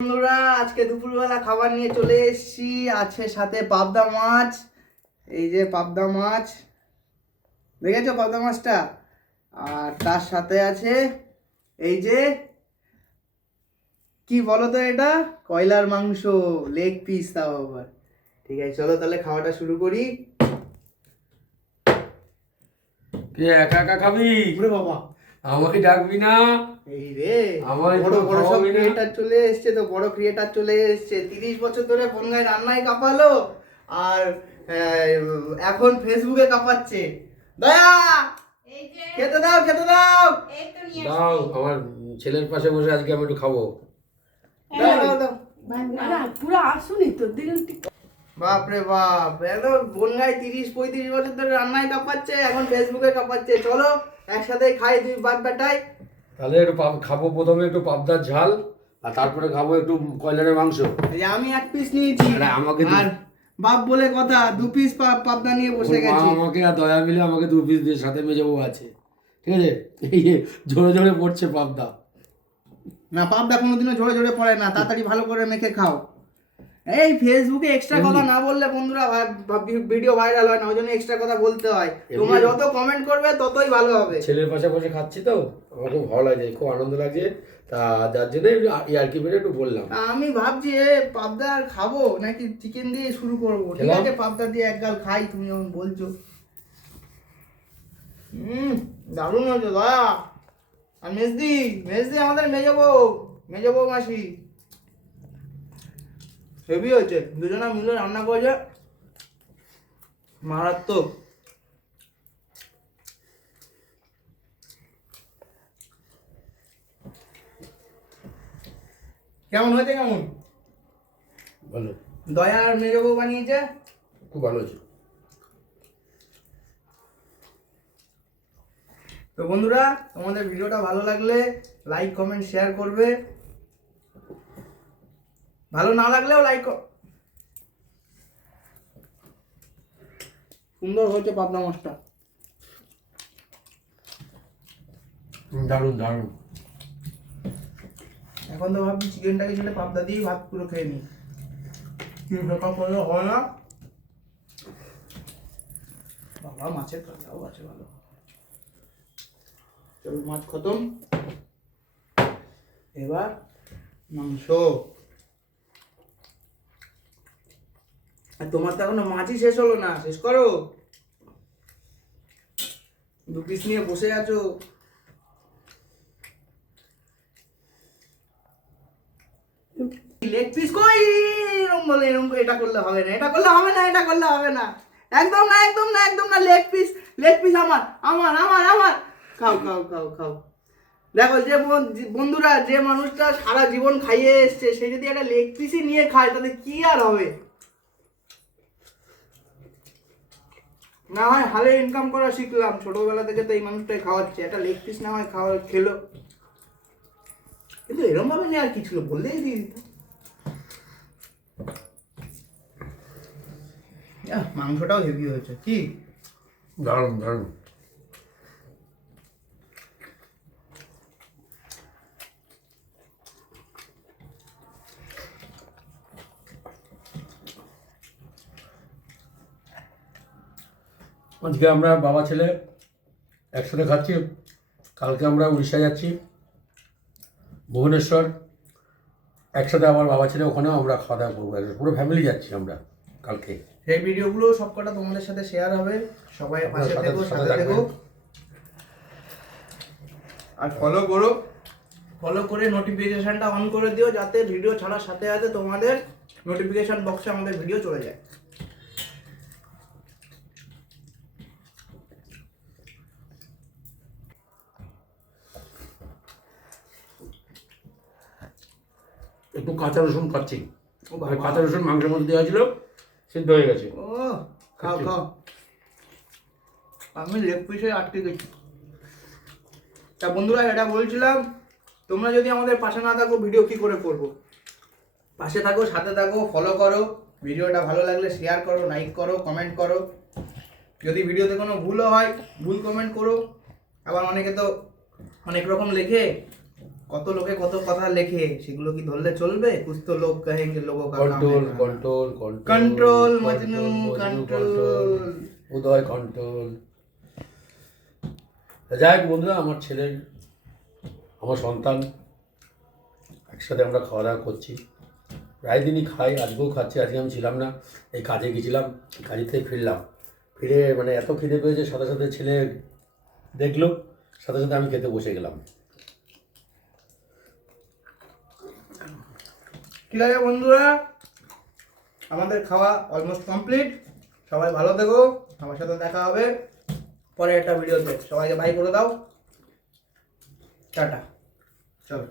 বন্ধুরা আজকে দুপুরবেলা খাবার নিয়ে চলে এসেছি। আছে সাথে পাবদা মাছ। এই যে পাবদা মাছ, দেখেছো পাবদা মাছটা? আর তার সাথে আছে এই যে কি বলো তো, এটা কয়লার মাংস, লেগ পিস তাও আবার। ঠিক আছে, চলো তাহলে খাওয়াটা শুরু করি। কে একা একা খাবি? ওরে বাবা, আমাকে ডাকবি না? এই রে আমার বড় বড় সব খাওয়াবি না? ক্রিয়েটার চলে এসছে, তো বড় ক্রিয়েটার চলে এসছে। 30 বছর ধরে বনগায় রান্নায় কাঁপালো, আর এখন ফেসবুকে কাঁপাচ্ছে। দয়া, এই যে খেতে দাও খেতে দাও। এই তো নিয়ে দাও, আমার ছেলের পাশে বসে আজকে আমি একটু খাবো। দাও দাও দাও। না পুরো আসুনি তো দিলেন ঠিক। বাপরে বাপ, একদম বনগায় 30-35 বছর ধরে রান্নায় কাঁপাচ্ছে, এখন ফেসবুকে কাঁপাচ্ছে। চলো একসাথে খাই দুই বাদ বাটাই। তাহলে একটু খাবো, প্রথমে একটু পাবদার ঝাল, আর তারপরে খাবো একটু কয়লারের মাংস। এই যে আমি এক পিস নিয়েছি, আরে আমাকে আর বাপ বলে কথা 2 পিস পাবদা নিয়ে বসে ওর মা গেছি। আমাকে আর দয়া মিলে আমাকে 2 পিস দিয়ে, সাথে মেজে বউ আছে, ঠিক আছে? এই যে ঝরে ঝরে পড়ছে পাবদা। না, পাবদা কোনোদিনও ঝরে ঝরে পড়ে না, তাড়াতাড়ি ভালো করে মেখে খাও। এই ফেসবুকে এক্সট্রা কথা না বললে বন্ধুরা ভিডিও ভাইরাল হয় না, ওই জন্য এক্সট্রা কথা বলতে হয়। তোমরা যত কমেন্ট করবে ততই ভালো হবে। ছেলের পাশে বসে খাচ্ছি তো আমার খুব ভালো লাগছে, খুব আনন্দ লাগছে, তা যার জন্য ইয়ার্কি মেরে একটু বললাম। আমি ভাবছি পাবদা আর খাবো নাকি চিকেন দিয়ে শুরু করবো। ঠিক খেলাম। আছে, পাবদা দিয়ে এক গাল খাই, তুমি যখন বলছো। দারুণ হয়েছে দয়া। আর মেজদি, মেজদি আমাদের মেজো বউ মাসি, হেভি হয়েছে। দুজনা মিলে রান্না করেছে, মারাত্মক। কেমন হয়েছে? কেমন? ভালো, দয়া আর মেজো বউ বানিয়েছে, খুব ভালো হয়েছে। তো বন্ধুরা তোমাদের ভিডিওটা ভালো লাগলে লাইক কমেন্ট শেয়ার করবে, ভালো না লাগলেও লাইক। সুন্দর হয়েছে পাবদা মাছটা, দারুণ দারুণ। এখন তো ভাবছি চিকেনটাকে ছেড়ে পাবদা দিয়েই ভাত পুরো খেয়ে নিই। সেরকম করলে হয় না বাবা, মাছের কাটাও আছে ভালো। চলো মাছ খতম, এবার মাংস। আর তোমার তো এখনো মাছই শেষ হলো না, শেষ করো। 2 পিস নিয়ে বসে আছো। লেগ পিস কই? এরকম বলে, এরকম এটা করলে হবে না, এটা করলে হবে না, এটা করলে হবে না। একদম না, একদম না, একদম না। লেগ পিস, লেগ পিস আমার আমার আমার আমার। খাও খাও খাও খাও। দেখো, যে বন্ধুরা, যে মানুষটা সারা জীবন খাইয়ে এসছে, সে যদি একটা লেগ পিসই নিয়ে খায় তাহলে কি আর হবে? না হয় হালে ইনকাম করা শিখলাম, ছোটবেলা থেকে তো এই মানুষটাই খাওয়াচ্ছে, একটা লেগ পিস না হয় খেলো। কিন্তু এরকম ভাবে নিয়ে আর কি ছিল, বললেই দিয়ে দিত। মাংসটাও হেভি হয়েছে, কি দারুণ দারুণ। আজকে আমরা বাবা ছেলে একসাথে খাচ্ছি। কালকে আমরা উড়িষ্যা যাচ্ছি, ভুবনেশ্বর। একসাথে আমার বাবা ছেলে ওখানেও আমরা খাওয়া দাওয়া করবো, পুরো ফ্যামিলি যাচ্ছি আমরা কালকে। সেই ভিডিওগুলো সবকটা তোমাদের সাথে শেয়ার হবে, সবাই পাশে থেকো, সাথে থেকো, আর ফলো করে নোটিফিকেশনটা অন করে দিও, যাতে ভিডিও ছাড়ার সাথে সাথে তোমাদের নোটিফিকেশন বক্সে আমাদের ভিডিও চলে যায়। একটু কাঁচা রসুন খাচ্ছি, ও বাবা। কাঁচা রসুন মাংসের মধ্যে দেওয়া ছিল, সিদ্ধ হয়ে গেছে। ও খাও খাও, আমি লেগ পিসে আটকে গেছি। তা বন্ধুরা, এটা বলছিলাম, তোমরা যদি আমাদের পাশে না থাকো ভিডিও কি করে করবো? পাশে থাকো, সাথে থাকো, ফলো করো, ভিডিওটা ভালো লাগলে শেয়ার করো, লাইক করো, কমেন্ট করো। যদি ভিডিওতে কোনো ভুলও হয়, ভুল কমেন্ট করো। আবার অনেকে তো অনেক রকম লেখে, কত লোকে কত কথা লেখে, সেগুলো কি ধরলে চলবে? কুছ তো লোক কহেঙ্গে লোগো কা কাম কন্ট্রোল है কন্ট্রোল कंट्रोल मजनू कंट्रोल। উদয় কন্ট্রোল। যাই হোক বন্ধুরা, আমার ছেলের, আমার সন্তান, একসাথে আমরা খাওয়া দাওয়া করছি, প্রায় দিনই খাই, আজকেও খাচ্ছি। আজকে আমি ছিলাম না, এই কাজে গেছিলাম, কাজে থেকে ফিরলাম, ফিরে মানে এত খিদে পেয়েছে, সাথে সাথে ছেলে দেখলো, সাথে সাথে আমি খেতে বসে গেলাম। ঠিক আছে বন্ধুরা, আমাদের খাওয়া অলমোস্ট কমপ্লিট। সবাই ভালো থেকো, আমার সাথে দেখা হবে পরে একটা ভিডিওতে। সবাইকে বাই করে দাও, টাটা, চলো।